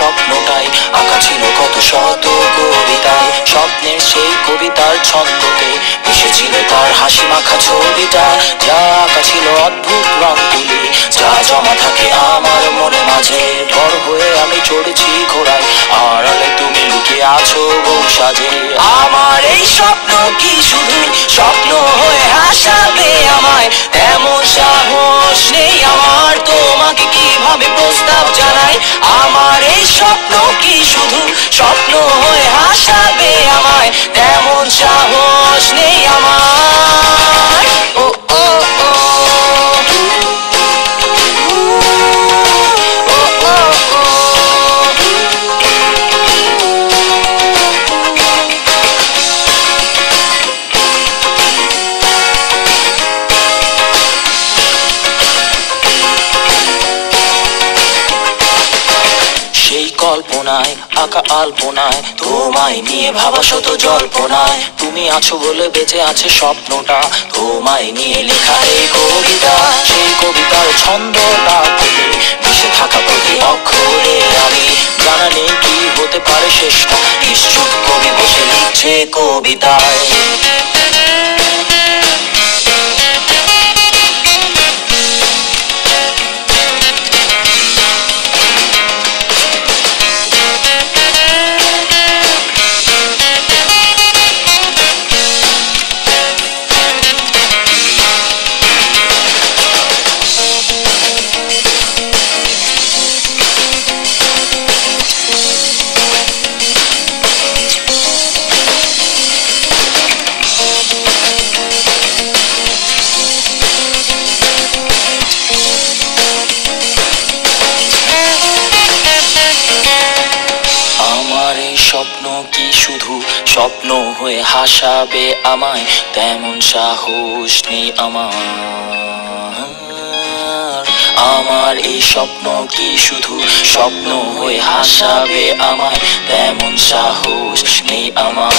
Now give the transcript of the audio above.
স্বপ্নটাই আঁকা ছিল কত শত কবিতায়, স্বপ্নের সেই কবিতার ছন্দতে মিশেছিল তার হাসি মাখা ছবিটা, যা আঁকা ছিল অদ্ভুত রং তুলি, যা জমা থাকে আমার মনে মাঝে। বড় হয়ে আমি চড়েছি ঘোড়ায়, আড়ালে তুমি লুকিয়ে আছো বউ সাজে। আমার এই স্বপ্ন কি শুধু স্বপ্ন হয়ে হাসাবে আমায়, তেমন সাহস নেই আমার তোমাকে কিভাবে প্রস্তাব জানাই। আমার এই স্বপ্ন কি শুধু স্বপ্ন হয়ে হাসাবে আমায়, তেমন সাহস নেই আমার। ও ও ও কল্পনায় আঁকা আলপনায় তোমায় নিয়ে ভাবা শত জল্পনায়, তুমি আছো বলে বেঁচে আছে স্বপ্নটা, তোমায় নিয়ে লেখা এই কবিতা। সেই কবিতার ছন্দটা থেকে মিশে থাকা প্রতি অক্ষরে আমি, জানা নেই কি হতে পারে শেষটা, নিশ্চুপ কবি বসে লিখছে কবিতায়। স্বপ্ন কি শুধু স্বপ্ন হয়ে হাসাবে আমায়, তেমন সাহস নেই আমার। আমার এই স্বপ্ন কি শুধু স্বপ্ন হয়ে হাসাবে আমায়, তেমন সাহস নেই আমার।